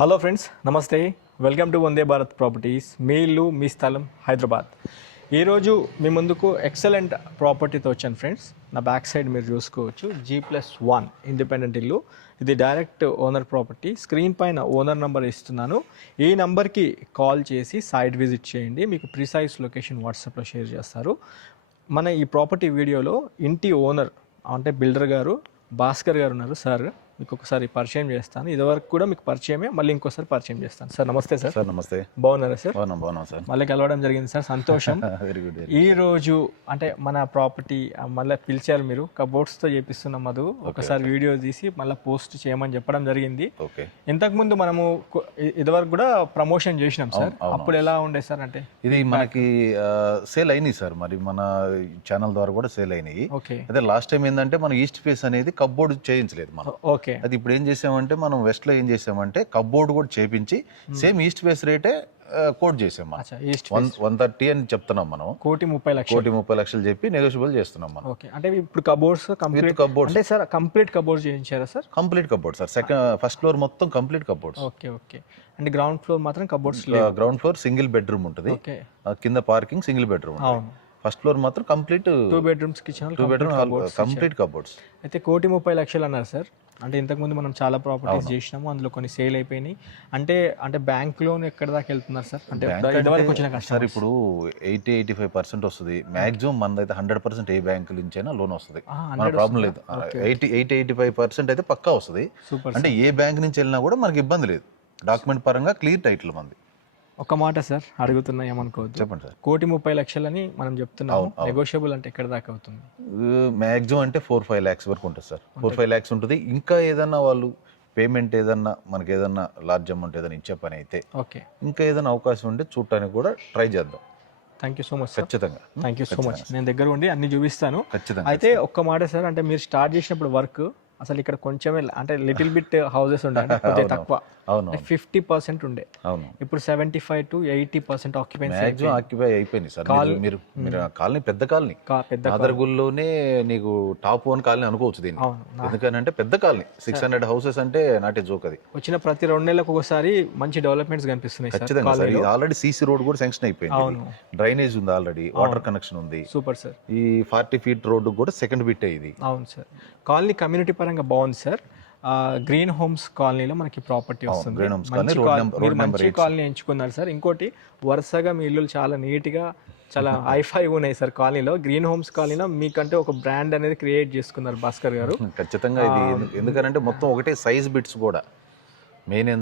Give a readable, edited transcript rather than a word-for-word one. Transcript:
Hello friends, నమస్తే. Welcome to Vande Bharat properties. మీ ఇల్లు మీ స్థలం హైదరాబాద్. ఈరోజు మీ ముందుకు ఎక్సలెంట్ ప్రాపర్టీతో వచ్చాను ఫ్రెండ్స్. నా బ్యాక్ సైడ్ మీరు చూసుకోవచ్చు, G+1 ఇండిపెండెంట్ ఇల్లు. ఇది డైరెక్ట్ ఓనర్ ప్రాపర్టీ. స్క్రీన్ పైన ఓనర్ నెంబర్ ఇస్తున్నాను. ఈ నెంబర్కి కాల్ చేసి సైట్ విజిట్ చేయండి. మీకు ప్రిసైజ్ లొకేషన్ వాట్సాప్లో షేర్ చేస్తారు. మన ఈ ప్రాపర్టీ వీడియోలో ఇంటి ఓనర్ అంటే బిల్డర్ గారు భాస్కర్ గారు ఉన్నారు. సార్ మీకు ఒకసారి పరిచయం చేస్తాను. ఇదివరకు కూడా మీకు పరిచయమే, మళ్ళీ ఇంకోసారి పరిచయం చేస్తాను. సార్ నమస్తే. సార్ నమస్తే. బాగున్నారా సార్? బాగున్నాం సార్. మళ్ళీ కలవడం జరిగింది సార్, సంతోషం. Very good. ఈ రోజు అంటే మన ప్రాపర్టీ మళ్ళీ పిలిచారు మీరు, కబోర్డ్స్తో చేపిస్తున్నాం. అది ఒకసారి వీడియో తీసి మళ్ళీ పోస్ట్ చేయమని చెప్పడం జరిగింది. ఓకే. ఇంతకుముందు మనము ఇదివరకు కూడా ప్రమోషన్ చేసినాం సార్. అప్పుడు ఎలా ఉండే సార్? అంటే ఇది మనకి సేల్ అయినాయి సార్, మరి మన ఛానల్ ద్వారా కూడా సేల్ అయినాయి. ఓకే. అదే లాస్ట్ టైం ఏంటంటే మనం ఈస్ట్ ఫేస్ అనేది కబ్బోర్డ్ చేయించలేదు మనం. ఓకే. అది ఇప్పుడు ఏం చేసామంటే మనం వెస్ట్ లో ఏం చేసామంటే కబ్బోర్డ్ కూడా చేపించి సేమ్ ఈస్ట్ ఫేస్ రేటే కోట్ చేసాం మనం. 130 అని చెప్తున్నాం మనం. 1,30,00,000 చెప్పి నెగోషియబుల్ చేస్తున్నాం మనం. ఓకే. అంటే ఇప్పుడు కబోర్డ్స్ కంప్లీట్ అంటే సార్ కంప్లీట్ కబోర్డ్స్ చేయించారా sir? Complete cupboard sir. First floor మొత్తం కంప్లీట్ కబోర్డ్స్. ఓకే. ఓకే. అంటే గ్రౌండ్ ఫ్లోర్ మాత్రం cupboards? Ground floor single bedroom ఉంటుంది, కింద parking single bedroom. First floor మాత్రం complete 2 bedrooms kitchen, 2 bedroom complete cupboards. అయితే 1,30,00,000 అన్నారు sir. అంటే ఇంతకుముందు మనం చాలా ప్రాపర్టీస్ చేసినాము, అందులో కొన్ని సేల్ అయిపోయినాయి. అంటే బ్యాంక్ లోన్ ఎక్కడ దాకా వెళ్తున్నారు సార్? అంటే ఇదివరకు వచ్చిన సార్ ఇప్పుడు 80-85% వస్తుంది మాక్సిమం. మనదైతే 100% ఏ బ్యాంకు నుంచైనా లోన్ వస్తుంది, మన ప్రాబ్లం లేదు. 80-85% అయితే పక్కా వస్తుంది. అంటే ఏ బ్యాంక్ నుంచి వెళ్ళినా కూడా మనకి ఇబ్బంది లేదు. డాక్యుమెంట్ పరంగా క్లియర్ టైటిల్ మంది. ఒక మాట సార్ అడుగుతున్నా, ఏమనుకోవద్దు. చెప్పండి సార్. 1,30,00,000 అని మనం చెప్తున్నాము. నెగోషియబుల్ అంటే ఎక్కడ దాకా అవుతుంది? మాక్సిమం అంటే 4-5 lakhs వరకు ఉంటుంది సార్. 4-5 lakhs ఉంటుంది. ఇంకా ఏదన్నా వాళ్ళు పేమెంట్ ఏదన్నా మనకి ఏదన్నా లార్జ్ అమౌంట్ ఏదైనా ఇచ్చే పని అయితే ఓకే, ఇంకా ఏదైనా అవకాశం ఉంటే చూడటానికి కూడా ట్రై చేద్దాం. Thank you so much. ఖచ్చితంగా. Thank you so much. నేను దగ్గర ఉండి అన్ని చూపిస్తాను. ఖచ్చితంగా. అయితే ఒక్క మాట సార్, అంటే మీరు స్టార్ట్ చేసినప్పుడు వర్క్ అసలు ఇక్కడ కొంచెమే, అంటే లిటిల్ బిట్ హౌసెస్ ఉండే, కొద్దిగా తక్కువ. 50% ఉండే. అవును. ఇప్పుడు 75 to 80% ఆక్యుపెన్సీ ఆక్యుపై అయిపోయింది సార్. మీరు కాలనీ పెద్ద కాలనీ, ఆదర్గుల్లోనే నీకు టాప్ 1 కాలనీ అనుకోవచ్చు దీన్ని. ఎందుకంటే పెద్ద కాలనీ, 600 houses అంటే నాటే జోక్. అది వచ్చిన ప్రతి 2 నెలలకు ఒకసారి మంచి డెవలప్మెంట్స్ కనిపిస్తున్నాయి. ఖచ్చితంగా సార్. ఇది ఆల్రెడీ సీసీ రోడ్ కూడా శాంక్షన్ అయిపోయింది, డ్రైనేజ్ ఉంది ఆల్రెడీ, వాటర్ కనెక్షన్ ఉంది. Super sir. ఈ 40 feet రోడ్డు కూడా సెకండ్ బిట్ ఇది. అవును సార్. కాలనీ కమ్యూనిటీ పరంగా బాగుంది సార్. గ్రీన్ హోమ్స్ కాలనీలో మనకి ప్రాపర్టీ వస్తుంది. మంచి కాలనీ ఎంచుకున్నారు సార్. ఇంకోటి, వరుసగా మీ ఇల్లు చాలా నీట్గా, చాలా హైఫై ఉన్నాయి సార్ కాలనీలో. గ్రీన్ హోమ్స్ కాలనీలో మీకంటే ఒక బ్రాండ్ అనేది క్రియేట్ చేసుకున్నారు భాస్కర్ గారు. ఖచ్చితంగా. ఇది ఎందుకంటే మొత్తం ఒకటే సైజ్ బిట్స్ కూడా మెయిన్.